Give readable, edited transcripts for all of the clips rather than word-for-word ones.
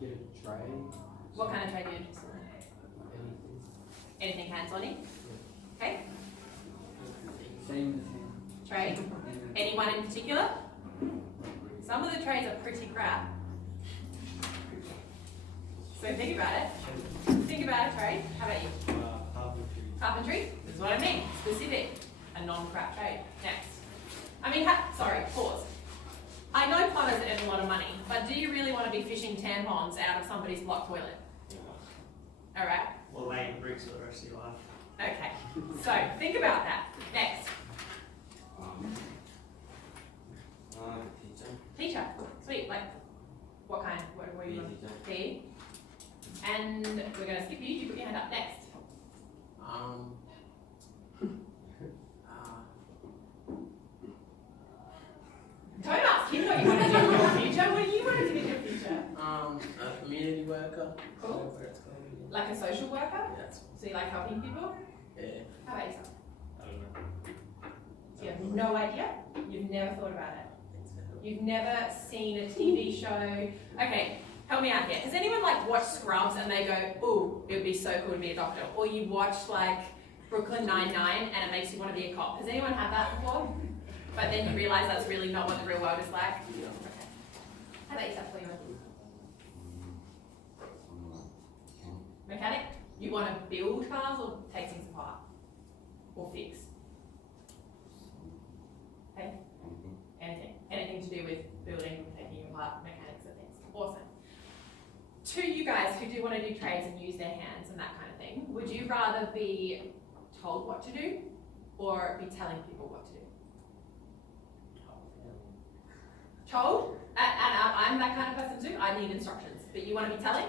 Get a trade. What kind of trade are you interested in? Anything. Anything hands-on-y? Okay. Same as him. Trade? Anyone in particular? Some of the trades are pretty crap. So think about it. Think about a trade. How about you? Carpentry. Carpentry? This is what I mean. Specific. A non-crap trade. Next. I mean, sorry, pause. I know plumbers earn a lot of money, but do you really want to be fishing tampons out of somebody's block toilet? Alright? Or laying bricks for the rest of your life. Okay. So, think about that. Next. Teacher. Teacher. Sweet. Like, what kind? What were you on? PE? And we're going to skip you. You put your hand up next. Don't ask him what you want to do in your future. What do you want to do in your future? A community worker. Cool. Whatever it's called. Like a social worker? Yes. So you like helping people? Yeah. How about yourself? I don't know. So you have no idea? You've never thought about it? You've never seen a TV show? Okay, help me out here. Has anyone like watched Scrubs and they go, ooh, it would be so cool to be a doctor? Or you watch like Brooklyn Nine-Nine and it makes you want to be a cop. Has anyone had that before? But then you realise that's really not what the real world is like? Yeah. Okay. How about yourself, William? Mechanic? You want to build cars or take things apart? Or fix? Okay? Anything. Anything to do with building, taking apart, mechanics and things. Awesome. To you guys who do want to do trades and use their hands and that kind of thing, would you rather be told what to do or be telling people what to do? Told? And I'm that kind of person too. I need instructions. But you want to be telling?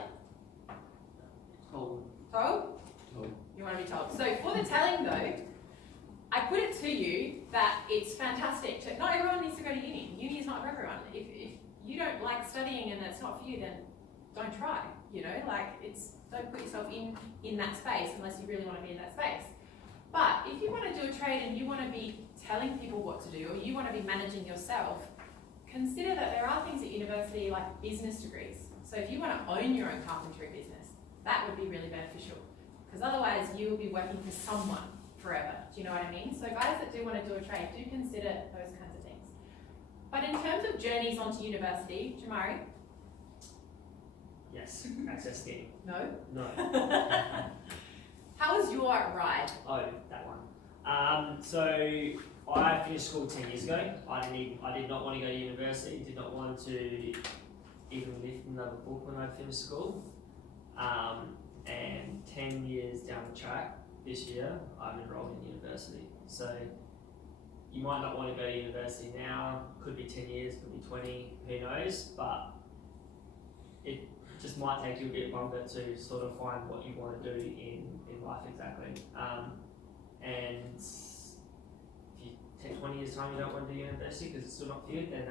Told. Told? Told. You want to be told. So for the telling though, I put it to you that it's fantastic to, not everyone needs to go to uni. Uni is not for everyone. If you don't like studying and that's not for you, then don't try. You know, like don't put yourself in that space unless you really want to be in that space. But if you want to do a trade and you want to be telling people what to do or you want to be managing yourself, consider that there are things at university like business degrees. So if you want to own your own carpentry business, that would be really beneficial. Because otherwise you will be working for someone forever. Do you know what I mean? So guys that do want to do a trade, do consider those kinds of things. But in terms of journeys onto university, Jamari? Yes, access scheme. No? No. How was your ride? Oh, that one. So I finished school 10 years ago. I did not want to go to university, did not want to even lift another book when I finished school. And 10 years down the track, this year, I'm enrolled in university. So you might not want to go to university now, could be 10 years, could be 20, who knows, but it just might take you a bit longer to sort of find what you want to do in life exactly. And if you take 20 years time you don't want to do university because it's still not for you, then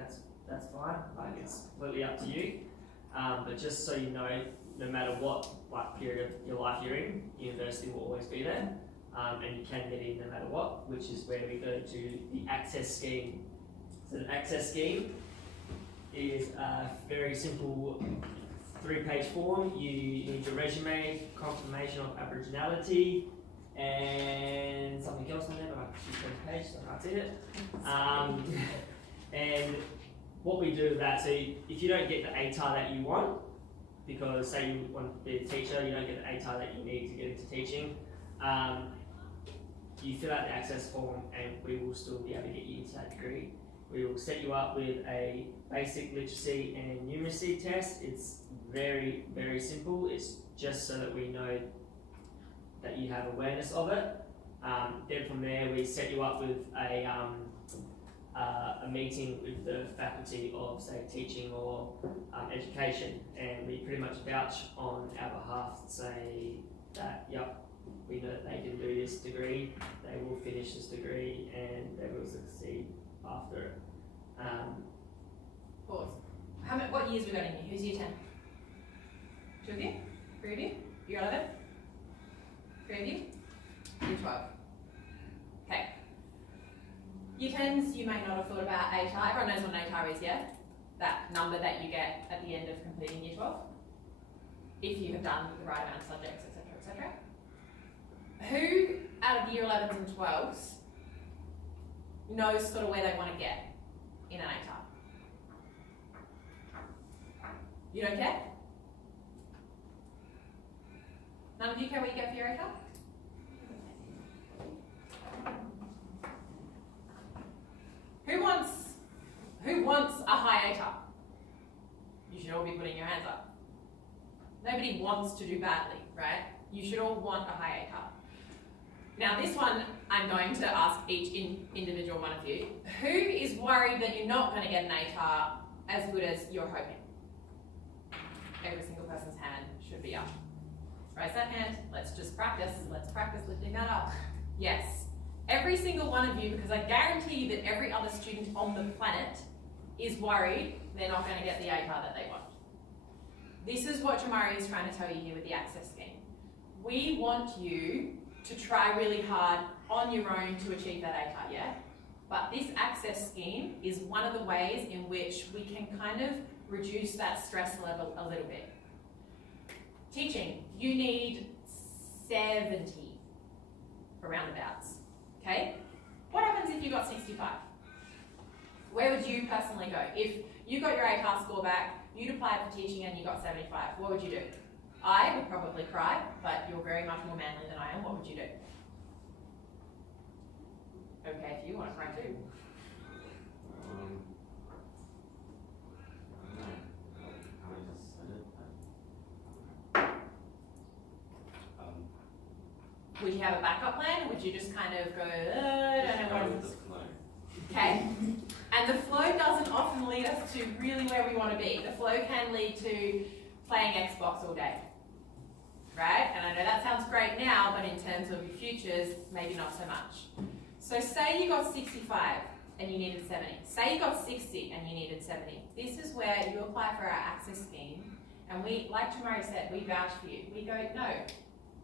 that's fine. Like it's completely up to you. But just so you know, no matter what period of your life you're in, university will always be there, and you can get in no matter what, which is where we go to the access scheme. So the access scheme is a very simple 3-page form. You need your resume, confirmation of Aboriginality, and something else on there, but I have 2 page, so I can't see it. And what we do with that, so if you don't get the ATAR that you want, because say you want to be a teacher, you don't get the ATAR that you need to get into teaching, you fill out the access form and we will still be able to get you into that degree. We will set you up with a basic literacy and numeracy test. It's very, very simple. It's just so that we know that you have awareness of it. Then from there, we set you up with a meeting with the faculty of, say, teaching or education, and we pretty much vouch on our behalf and say that, yep, we know that they can do this degree, they will finish this degree, and they will succeed after it. Pause. What years we got in here? Who's year 10? 2 of you? 3 of you? You got 11? 3 of you? Year 12. Okay. Year 10s, you may not have thought about ATAR. Everyone knows what an ATAR is, yeah? That number that you get at the end of completing year 12. if you have done the right amount of subjects, etc., etc. Who out of year 11s and 12s knows sort of where they want to get in an ATAR? You don't care? None of you care what you get for your ATAR? Who wants a high ATAR? You should all be putting your hands up. Nobody wants to do badly, right? You should all want a high ATAR. Now this one, I'm going to ask each individual one of you. Who is worried that you're not going to get an ATAR as good as you're hoping? Every single person's hand should be up. Raise that hand. Let's just practice. Let's practice lifting that up. Yes. Every single one of you, because I guarantee you that every other student on the planet is worried they're not going to get the ATAR that they want. This is what Jamari is trying to tell you here with the access scheme. We want you to try really hard on your own to achieve that ATAR, yeah? But this access scheme is one of the ways in which we can kind of reduce that stress level a little bit. Teaching, you need 70 for roundabouts, okay? What happens if you got 65? Where would you personally go? If you got your ATAR score back, you'd applied for teaching and you got 75, what would you do? I would probably cry, but you're very much more manly than I am. What would you do? Okay, if you want to cry too. Would you have a backup plan, or would you just kind of go, I don't know what it is? Okay. And the flow doesn't often lead us to really where we want to be. The flow can lead to playing Xbox all day. Right? And I know that sounds great now, but in terms of your futures, maybe not so much. So say you got 65 and you needed 70. Say you got 60 and you needed 70. This is where you apply for our access scheme, and we, like Jamari said, we vouch for you. We go, no,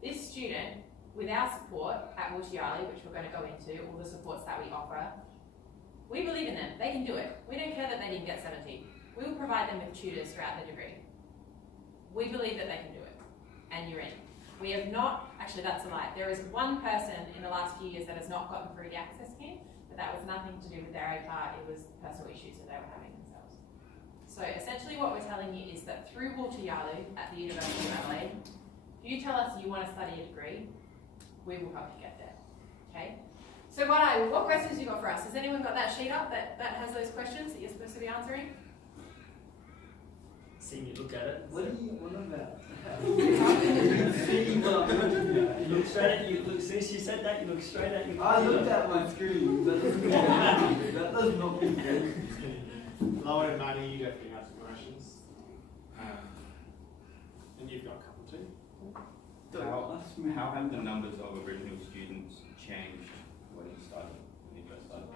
this student, with our support at Wiltu, which we're going to go into, all the supports that we offer, we believe in them. They can do it. We don't care that they didn't get 70. We will provide them with tutors throughout the degree. We believe that they can do it, and you're in. We have not, actually that's a lie, there is one person in the last few years that has not gotten through the access scheme, but that was nothing to do with their ATAR, it was personal issues that they were having themselves. So essentially what we're telling you is that through Wiltu at the University of Adelaide, if you tell us you want to study a degree, we will help you get there, okay? So what questions you got for us? Has anyone got that sheet up that has those questions that you're supposed to be answering? Seeing you look at it. What are you on about? You look straight at you. Look, since you said that, you look straight at you. I looked at my screen. That does not mean good. Lower and Maddie, you definitely have some questions. And you've got a couple too. How have the numbers of Aboriginal students changed when you started, when you first started?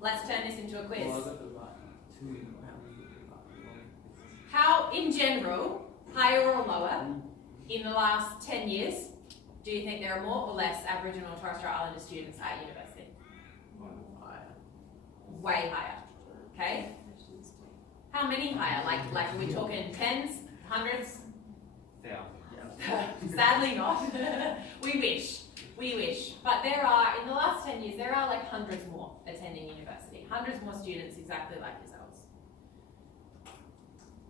Let's turn this into a quiz. Well, I got the right two. How many did you like? How, in general, higher or lower, in the last 10 years, do you think there are more or less Aboriginal and Torres Strait Islander students at university? Way higher, okay? How many higher? Like are we talking tens, hundreds? Sadly not. We wish. But there are, in the last 10 years, there are like hundreds more attending university. Hundreds more students exactly like yourselves.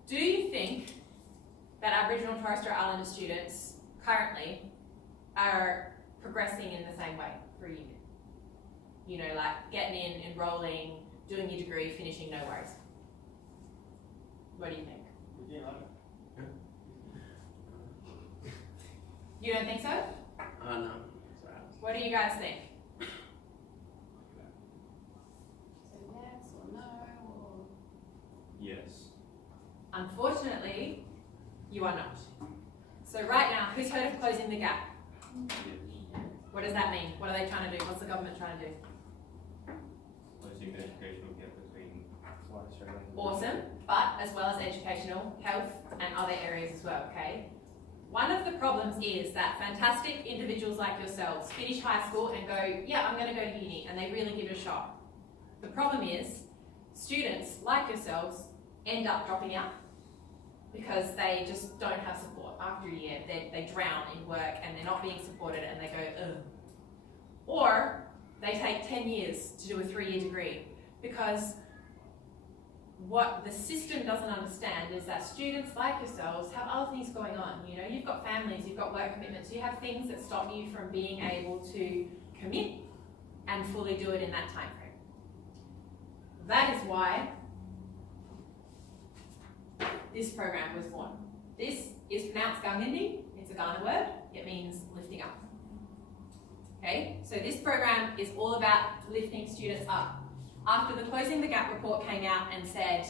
Do you think that Aboriginal and Torres Strait Islander students currently are progressing in the same way for uni? You know, like getting in, enrolling, doing your degree, finishing, no worries. What do you think? Yeah, You don't think so? No. What do you guys think? So yes or no or Yes. Unfortunately, you are not. So right now, who's heard of closing the gap? What does that mean? What are they trying to do? What's the government trying to do? Closing the educational gap between white Australians. Awesome, but as well as educational, health, and other areas as well, okay? One of the problems is that fantastic individuals like yourselves finish high school and go, yeah, I'm going to go to uni, and they really give it a shot. The problem is, students like yourselves end up dropping out because they just don't have support. After a year, they drown in work and they're not being supported and they go, ugh. Or they take 10 years to do a 3-year degree, because what the system doesn't understand is that students like yourselves have other things going on. You know, you've got families, you've got work commitments, you have things that stop you from being able to commit and fully do it in that time frame. That is why this program was born. This is pronounced Gungindi. It's a Ghana word. It means lifting up. Okay, so this program is all about lifting students up. After the Closing the Gap report came out and said,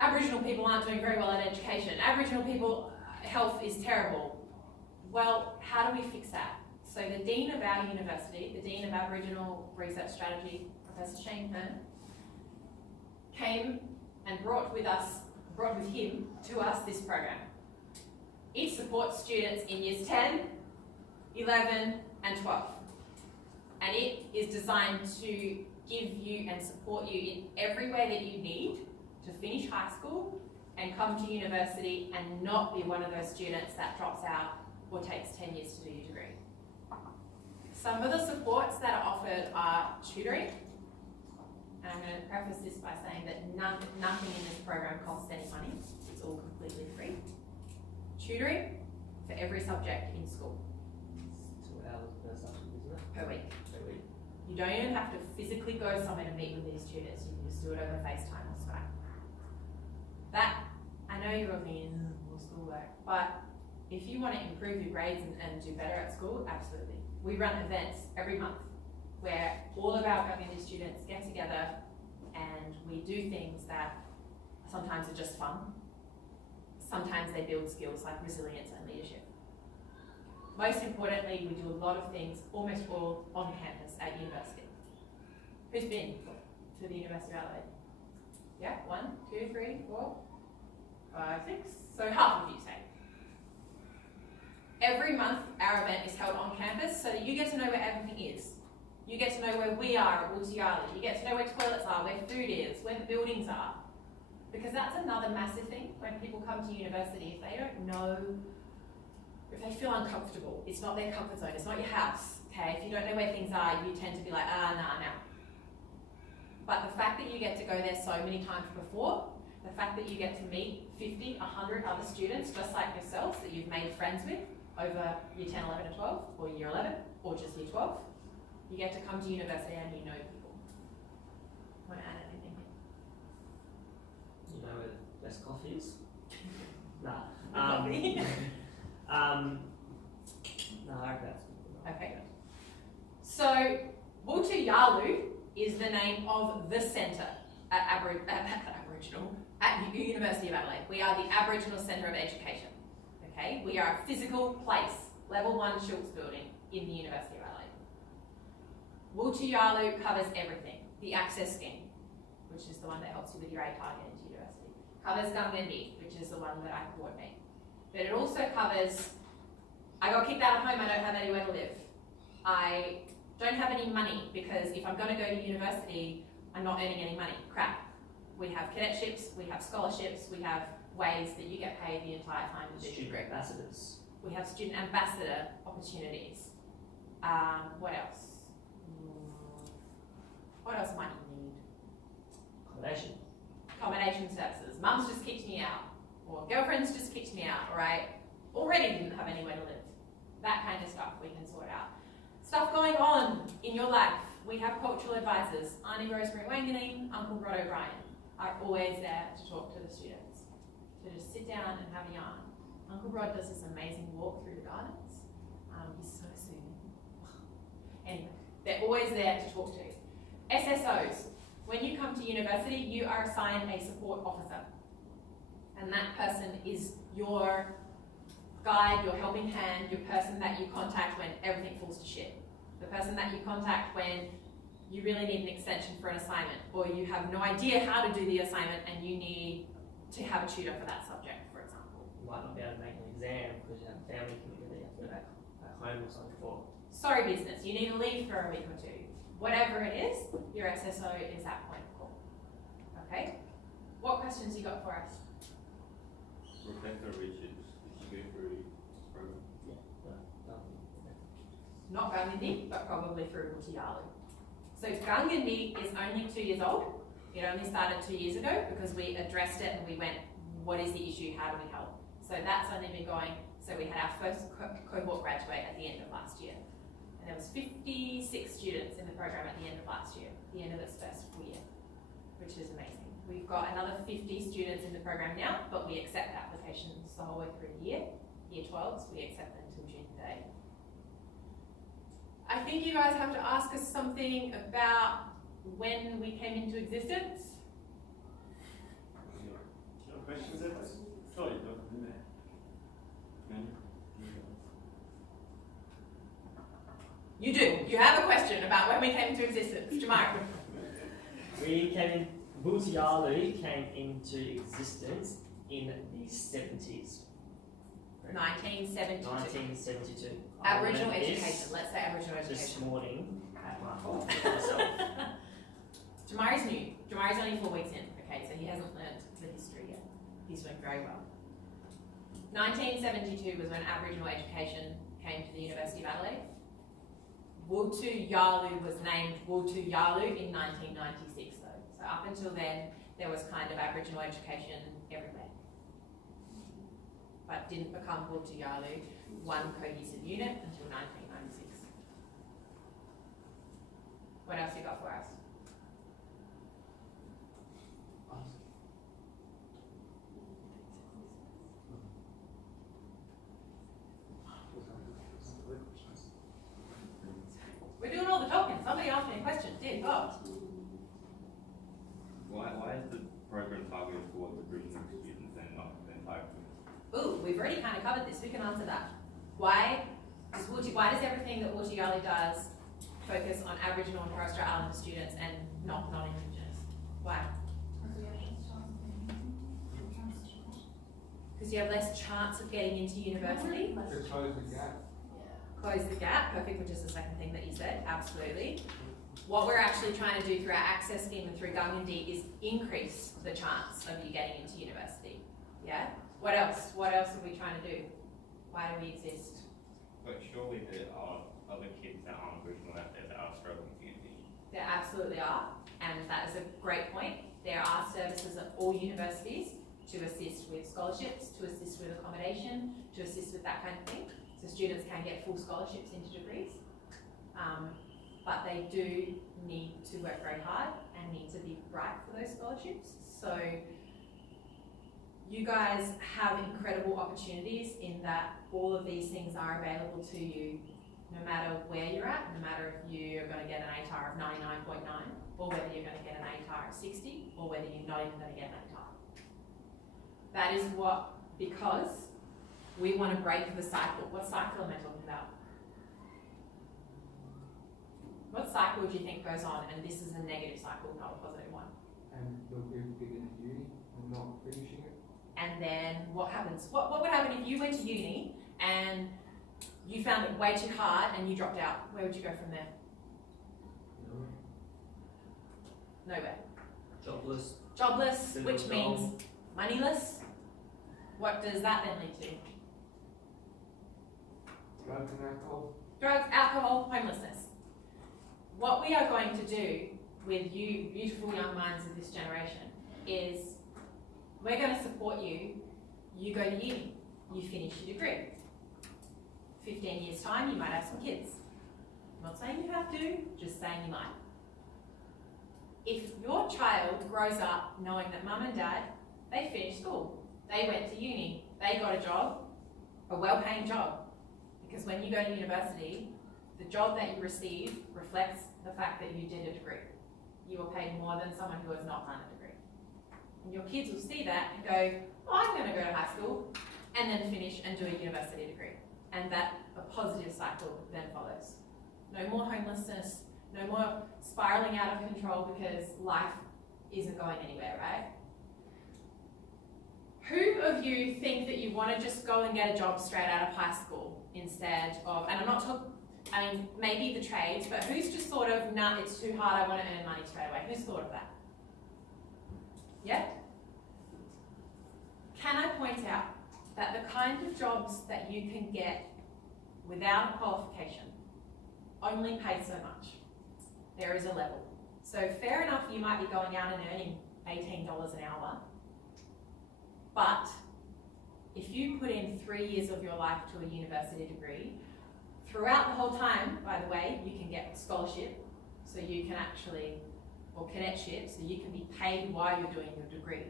Aboriginal people aren't doing very well in education, Aboriginal people, health is terrible. Well, how do we fix that? So the Dean of our university, the Dean of Aboriginal Research Strategy, Professor Shane Hearn, came and brought with him to us this program. It supports students in years 10, 11 and 12. And it is designed to give you and support you in every way that you need to finish high school and come to university and not be one of those students that drops out or takes 10 years to do your degree. Some of the supports that are offered are tutoring. And I'm going to preface this by saying that nothing in this program costs any money. It's all completely free. Tutoring for every subject in school. 2 hours per subject, isn't it? Per week. Per week. You don't even have to physically go somewhere to meet with these tutors. You can just do it over FaceTime or Skype. That, I know you're all thinking, more schoolwork, but if you want to improve your grades and do better at school, absolutely. We run events every month where all of our community students get together and we do things that sometimes are just fun. Sometimes they build skills like resilience and leadership. Most importantly, we do a lot of things, almost all on campus at university. Who's been to the University of Adelaide? Yeah, 1, 2, 3, 4, 5, 6. So half of you say. Every month, our event is held on campus so that you get to know where everything is. You get to know where we are at Wiltu, Yarlu. You get to know where toilets are, where food is, where the buildings are. Because that's another massive thing when people come to university. If they don't know, if they feel uncomfortable, it's not their comfort zone, it's not your house, okay? If you don't know where things are, you tend to be like, nah. But the fact that you get to go there so many times before, the fact that you get to meet 50, 100 other students just like yourselves that you've made friends with over year 10, 11 and 12, or year 11, or just year 12, you get to come to university and you know people. Want to add anything? You know where the best coffee is? Nah. Coffee? No, I reckon that's good. Okay. So, Wiltu Yarlu is the name of the centre at the University of Adelaide. We are the Aboriginal Centre of Education. Okay, we are a physical place, level 1 Schultz building in the University of Adelaide. Wiltu Yarlu covers everything. The access scheme, which is the one that helps you with your ATAR get into university. Covers Gungindi, which is the one that I coordinate. But it also covers, I got kicked out of home, I don't have anywhere to live. I don't have any money because if I'm going to go to university, I'm not earning any money. Crap. We have cadetships, we have scholarships, we have ways that you get paid the entire time you do your Student degree. ambassadors. We have student ambassador opportunities. What else? What else might you need? Accommodation. Accommodation services. Mum's just kicked me out. Or girlfriend's just kicked me out, alright? Already didn't have anywhere to live. That kind of stuff we can sort out. Stuff going on in your life. We have cultural advisors. Auntie Rosemary Wanganeen, Uncle Rod O'Brien are always there to talk to the students. To just sit down and have a yarn. Uncle Rod does this amazing walk through the gardens. He's so soothing. Anyway, they're always there to talk to. SSOs. When you come to university, you are assigned a support officer. And that person is your guide, your helping hand, your person that you contact when everything falls to shit. The person that you contact when you really need an extension for an assignment, or you have no idea how to do the assignment and you need to have a tutor for that subject, for example. You might not be able to make an exam because you have a family commitment that you have to go back home or something for. Sorry business, you need to leave for a week or 2. Whatever it is, your SSO is that point of call. Okay? What questions you got for us? Rebecca Richards, did she go through this program? Not Gungandi, but probably through Wiltu Yarlu. So Gungandi is only 2 years old. It only started 2 years ago because we addressed it and we went, what is the issue, how do we help? So that's only been going, so we had our first cohort graduate at the end of last year. And there was 56 students in the program at the end of last year, the end of its first full year, which is amazing. We've got another 50 students in the program now, but we accept applications the whole way through the year. Year 12s, we accept them until June 30. I think you guys have to ask us something about when we came into existence. No questions, Adelaide? Thought you'd got them in there. You do. You have a question about when we came into existence. Jamar. Wiltu Yarlu came into existence in the 70s. 1972. 1972. Aboriginal I learned education. this Let's say Aboriginal this education. morning at my home myself. Jamari's new. Jamari's only 4 weeks in. Okay, so he hasn't learned the history yet. He's doing very well. 1972 was when Aboriginal education came to the University of Adelaide. Wiltu Yarlu was named Wiltu Yarlu in 1996 though. So up until then, there was kind of Aboriginal education everywhere. But didn't become Wiltu Yarlu, one cohesive unit until 1996. What else you got for us? We're doing all the talking. Somebody asked me a question. Did Bob? Why is the program targeted towards Aboriginal students and not the entire community? Ooh, we've already kind of covered this. Who can answer that? Why does everything that Wiltu Yarlu does focus on Aboriginal and Torres Strait Islander students and not non-Indigenous? Why? Because you have less chance of getting into university. To close the gap. Close the gap, perfect, which is the second thing that you said, absolutely. What we're actually trying to do through our access scheme and through Gungandi is increase the chance of you getting into university. Yeah? What else? What else are we trying to do? Why do we exist? But surely there are other kids that aren't Aboriginal out there that are struggling to get in. There absolutely are, and that is a great point. There are services at all universities to assist with scholarships, to assist with accommodation, to assist with that kind of thing. So students can get full scholarships into degrees, but they do need to work very hard and need to be right for those scholarships. So you guys have incredible opportunities in that all of these things are available to you no matter where you're at, no matter if you're going to get an ATAR of 99.9 or whether you're going to get an ATAR of 60 or whether you're not even going to get an ATAR. That is because we want to break the cycle. What cycle am I talking about? What cycle do you think goes on? And this is a negative cycle, not a positive one. And you'll be able to get into uni and not finishing it. And then what happens? What would happen if you went to uni and you found it way too hard and you dropped out? Where would you go from there? Nowhere. Jobless. Jobless, Then which we'll means go. moneyless. What does that then lead to? Drugs and alcohol. Drugs, alcohol, homelessness. What we are going to do with you beautiful young minds of this generation is we're going to support you. You go to uni, you finish your degree. 15 years time, you might have some kids. I'm not saying you have to, just saying you might. If your child grows up knowing that mum and dad, they finished school, they went to uni, they got a job, a well-paying job, because when you go to university, the job that you receive reflects the fact that you did a degree. You were paid more than someone who has not done a degree. And your kids will see that and go, oh, I'm going to go to high school and then finish and do a university degree. And that a positive cycle then follows. No more homelessness, no more spiraling out of control because life isn't going anywhere, right? Who of you think that you want to just go and get a job straight out of high school instead of, and I'm not talking, I mean, maybe the trades, but who's just sort of, nah, it's too hard, I want to earn money straight away? Who's thought of that? Yeah? Can I point out that the kind of jobs that you can get without a qualification only pay so much. There is a level. So fair enough, you might be going out and earning $18 an hour, but if you put in 3 years of your life to a university degree, throughout the whole time, by the way, you can get a scholarship, so you can actually, or cadetship, so you can be paid while you're doing your degree.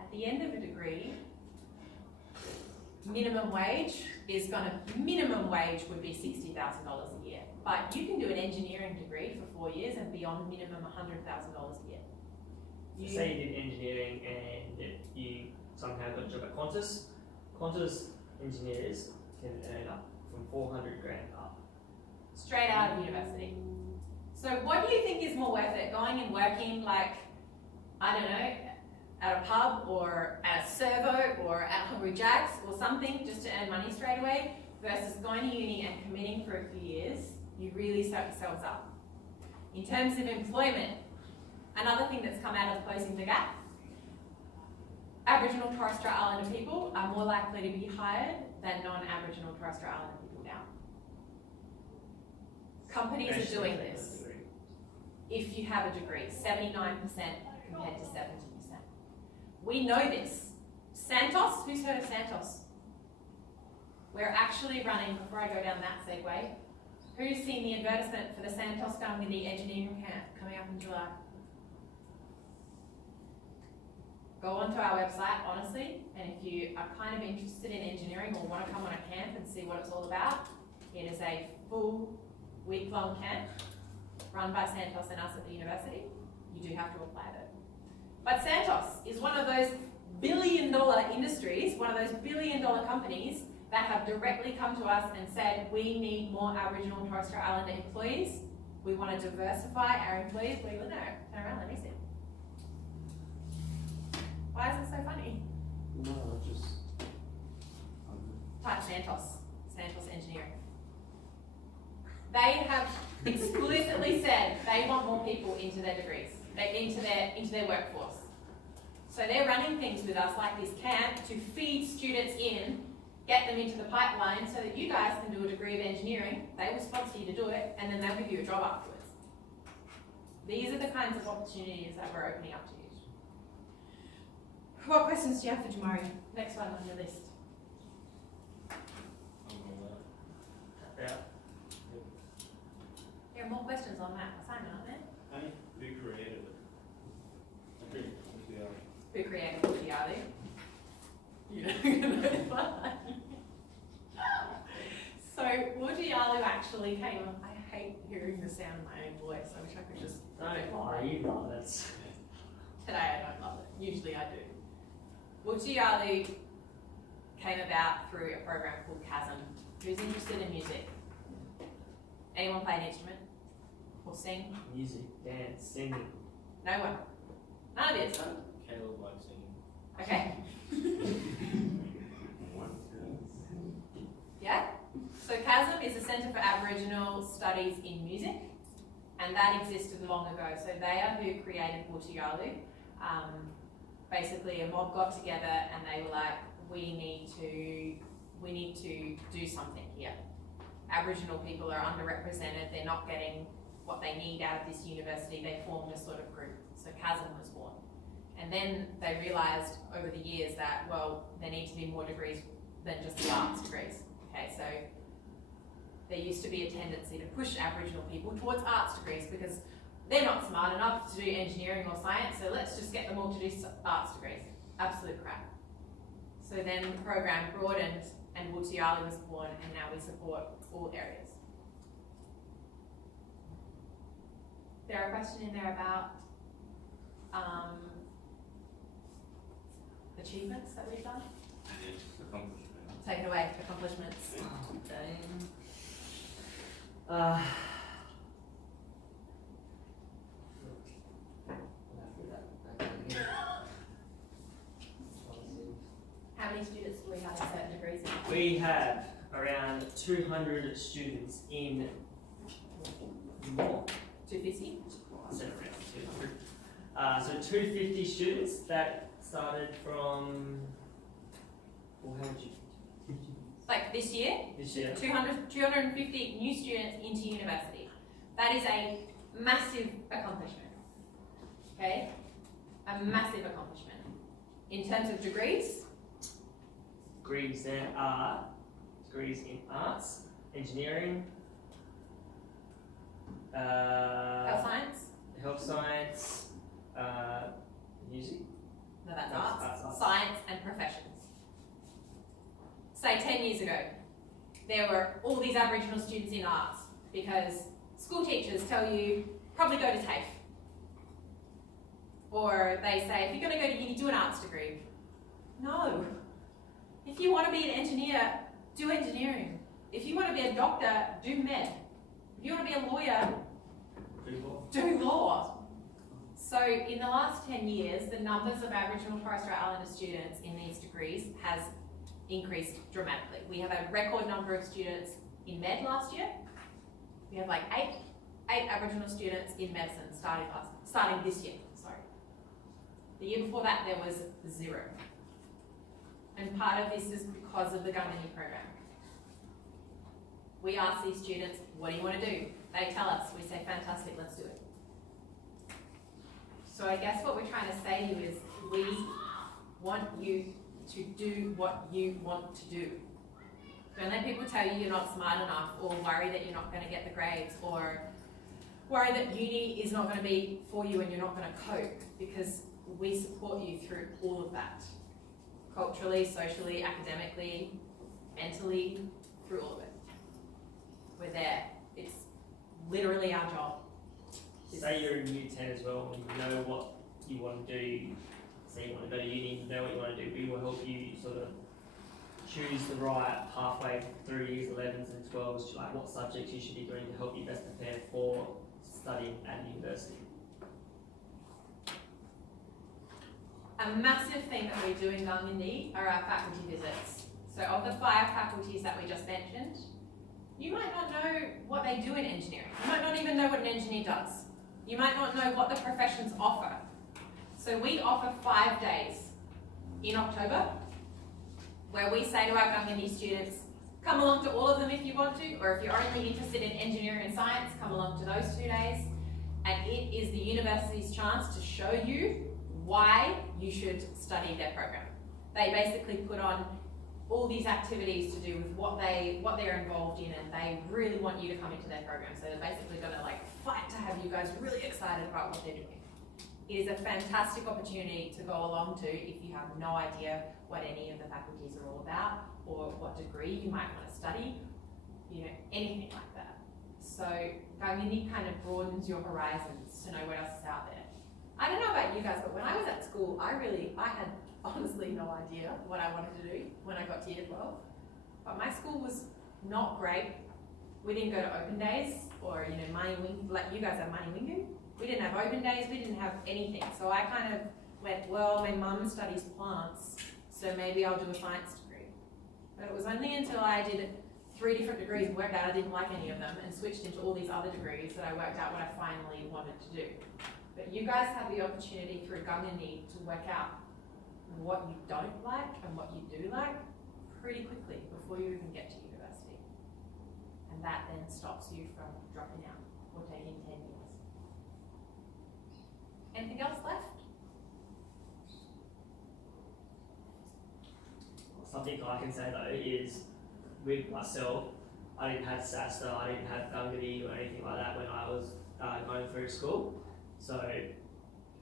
At the end of a degree, minimum wage would be $60,000 a year. But you can do an engineering degree for 4 years and be on minimum $100,000 a year. So say you did engineering and you somehow got a job at Qantas engineers can earn up from 400 grand up. Straight out of university. So what do you think is more worth it? Going and working like, I don't know, at a pub or at a servo or at Hungry Jack's or something just to earn money straight away versus going to uni and committing for a few years? You really set yourselves up. In terms of employment, another thing that's come out of closing the gap, Aboriginal Torres Strait Islander people are more likely to be hired than non-Aboriginal Torres Strait Islander people now. Companies are doing this. If you have a degree, 79% compared to 70%. We know this. Santos, who's heard of Santos? We're actually running, before I go down that segue, who's seen the advertisement for the Santos Company engineering camp coming up in July? Go onto our website, honestly, and if you are kind of interested in engineering or want to come on a camp and see what it's all about, it is a full week-long camp run by Santos and us at the university. You do have to apply though. But Santos is one of those billion-dollar industries, one of those billion-dollar companies that have directly come to us and said, we need more Aboriginal and Torres Strait Islander employees. We want to diversify our employees. Where do you live now? Turn around, let me see. Why is it so funny? No, just. Type Santos, Santos Engineering. They have explicitly said they want more people into their degrees, into their workforce. So they're running things with us like this camp to feed students in, get them into the pipeline so that you guys can do a degree of engineering. They will sponsor you to do it, and then they'll give you a job afterwards. These are the kinds of opportunities that we're opening up to you. What questions do you have for Jamari? Next one on your list. Yeah. There are more questions on that assignment, aren't there? Honey, be creative. Okay, Who created Wiltu? You're gonna know. So Wiltu actually came up. I hate hearing the sound of my own voice. I wish I could just. Don't worry, that's. Today I don't love it. Usually I do. Wiltu came about through a program called Chasm. Who's interested in music? Anyone play an instrument? Or sing? Music, dance, singing. No one. None of this. Caleb likes singing. Okay. Yeah? So Chasm is a Centre for Aboriginal Studies in Music, and that existed long ago. So they are who created Wiltu. Basically a mob got together and they were like, we need to do something here. Aboriginal people are underrepresented, they're not getting what they need out of this university. They formed a sort of group. So Chasm was born. And then they realised over the years that, well, there need to be more degrees than just the arts degrees. Okay, so there used to be a tendency to push Aboriginal people towards arts degrees because they're not smart enough to do engineering or science, so let's just get them all to do arts degrees. Absolute crap. So then the program broadened and Wiltu was born, and now we support all areas. There are a question in there about achievements that we've done. Yes, accomplishment. Take it away, accomplishments. How many students do we have in certain degrees? We have around 200 students in more. 250? I said around 200. So 250 students that started from Or how would you? Like this year, This year? 250 new students into university. That is a massive accomplishment. Okay? A massive accomplishment. In terms of degrees, Degrees there are degrees in arts, engineering, health science, music. no, that's Arts, arts, science, and professions. Say 10 years ago, there were all these Aboriginal students in arts because school teachers tell you, probably go to TAFE. Or they say, if you're going to go to uni, do an arts degree. No. If you want to be an engineer, do engineering. If you want to be a doctor, do med. If you want to be a lawyer, do law. So in the last 10 years, the numbers of Aboriginal and Torres Strait Islander students in these degrees has increased dramatically. We have a record number of students in med last year. We have like eight Aboriginal students in medicine starting this year. Sorry. The year before that, there was 0. And part of this is because of the Gungani program. We ask these students, what do you want to do? They tell us, we say, fantastic, let's do it. So I guess what we're trying to say to you is, we want you to do what you want to do. Don't let people tell you you're not smart enough, or worry that you're not going to get the grades, or worry that uni is not going to be for you and you're not going to cope, because we support you through all of that. Culturally, socially, academically, mentally, through all of it. We're there. It's literally our job. Say you're in year 10 as well, and you know what you want to do. Say you want to go to uni, you know what you want to do. We will help you sort of choose the right pathway through years 11s and 12s, like what subjects you should be doing to help you best prepare for studying at university. A massive thing that we do in Gungani are our faculty visits. So of the 5 faculties that we just mentioned, you might not know what they do in engineering. You might not even know what an engineer does. You might not know what the professions offer. So we offer 5 days in October where we say to our Gungani students, come along to all of them if you want to, or if you're only interested in engineering and science, come along to those 2 days. And it is the university's chance to show you why you should study their program. They basically put on all these activities to do with what they're involved in, and they really want you to come into their program. So they're basically going to like fight to have you guys really excited about what they're doing. It is a fantastic opportunity to go along to if you have no idea what any of the faculties are all about, or what degree you might want to study, you know, anything like that. So Gungani kind of broadens your horizons to know what else is out there. I don't know about you guys, but when I was at school, I had honestly no idea what I wanted to do when I got to year 12. But my school was not great. We didn't go to open days, or you know, like you guys have Mani Wingu. We didn't have open days, we didn't have anything. So I kind of went, well, my mum studies plants, so maybe I'll do a science degree. But it was only until I did 3 different degrees and worked out I didn't like any of them, and switched into all these other degrees, that I worked out what I finally wanted to do. But you guys have the opportunity through Gungani to work out what you don't like and what you do like pretty quickly before you even get to university. And that then stops you from dropping out or taking 10 years. Anything else left? Something I can say though is, with myself, I didn't have SASTA, I didn't have Gungani or anything like that when I was going through school. So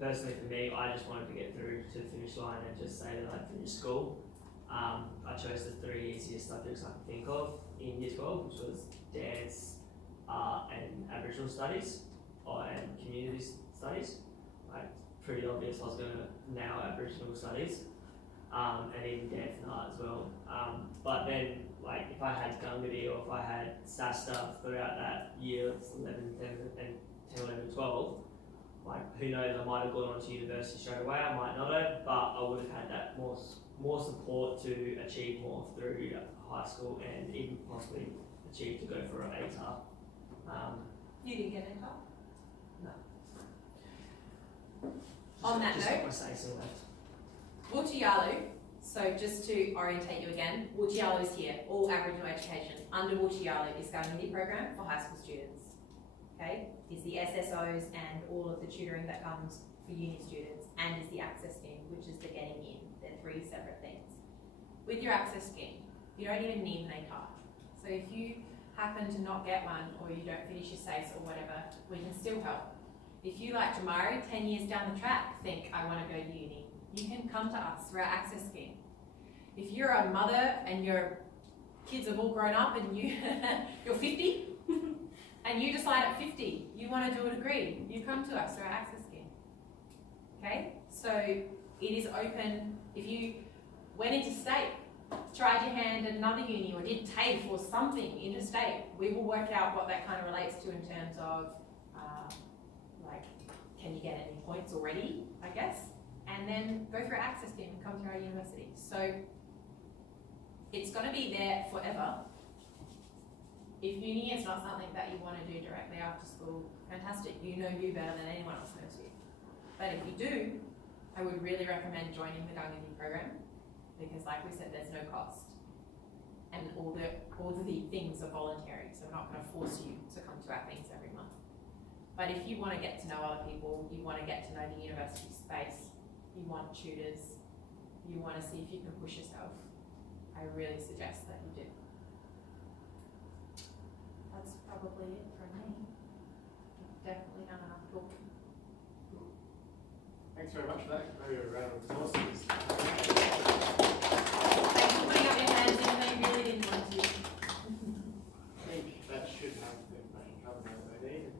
personally for me, I just wanted to get through to the finish line and just say that I'd finished school. I chose the 3 easiest subjects I could think of in year 12, which was dance, art and Aboriginal studies, and community studies. Like, pretty obvious I was going to nail Aboriginal studies, and even dance and art as well. But then, like, if I had Gungani or if I had SASTA throughout that year, 11, 10, 11, 12, like, who knows, I might have gone on to university straight away, I might not have, but I would have had that more support to achieve more through high school, and even possibly achieve to go for an ATAR. You didn't get ATAR? No. On that just note, my say so left. Wiltu Yarlu So just to orientate you again, Wiltu Yarlu is here, all Aboriginal education. Under Wiltu Yarlu is Gungandi program for high school students. Okay, is the SSOs and all of the tutoring that comes for uni students, and is the access scheme, which is the getting in. They're three separate things. With your access scheme, you don't even need an A card. So if you happen to not get one, or you don't finish your SACE or whatever, we can still help. If you, like Jamari, 10 years down the track, think, I want to go to uni, you can come to us through our access scheme. If you're a mother and your kids have all grown up and you're 50, and you decide at 50 you want to do a degree, you come to us through our access scheme. Okay? So it is open. If you went into state, tried your hand at another uni, or did TAFE or something interstate, we will work out what that kind of relates to in terms of, like, can you get any points already, I guess? And then go through our access scheme and come to our university. So it's going to be there forever. If uni is not something that you want to do directly after school, fantastic. You know you better than anyone else knows you. But if you do, I would really recommend joining the Gungandi program, because like we said, there's no cost. And all the things are voluntary, so we're not going to force you to come to our things every month. But if you want to get to know other people, you want to get to know the university space, you want tutors, you want to see if you can push yourself, I really suggest that you do. That's probably it from me. Definitely not enough talking. Thanks very much for that. Maybe a round of applause. Thanks for putting up your hands even though you really didn't want to. I think that should have the information covered that they need.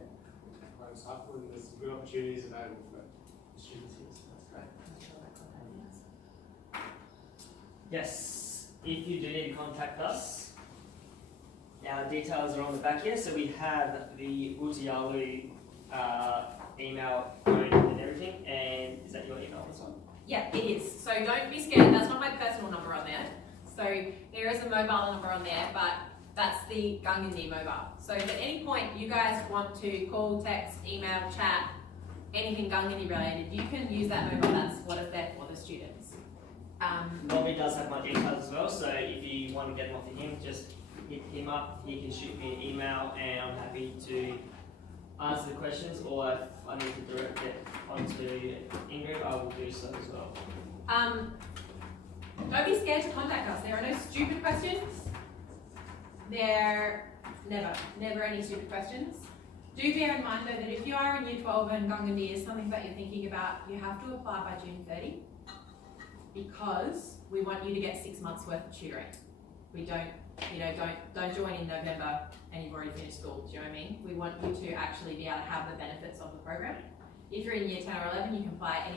And yeah, close up, and there's some good opportunities available for students here, so that's great. Yes, if you do need to contact us, our details are on the back here. So we have the Wiltu Yarlu email code and everything. And is that your email as well? Yeah, it is. So don't be scared. That's not my personal number on there. So there is a mobile number on there, but that's the Gungandi mobile. So if at any point you guys want to call, text, email, chat, anything Gungandi related, you can use that mobile. That's what is there for the students. Robbie does have my details as well. So if you want to get them off of him, just hit him up. He can shoot me an email, and I'm happy to answer the questions, or if I need to direct it onto Ingrid, I will do so as well. Don't be scared to contact us. There are no stupid questions. There never any stupid questions. Do bear in mind though that if you are in Year 12 and Gungandi is something that you're thinking about, you have to apply by June 30, because we want you to get 6 months worth of tutoring. We don't, don't join in November and you've already finished school. Do you know what I mean? We want you to actually be able to have the benefits of the program. If you're in Year 10 or 11, you can apply any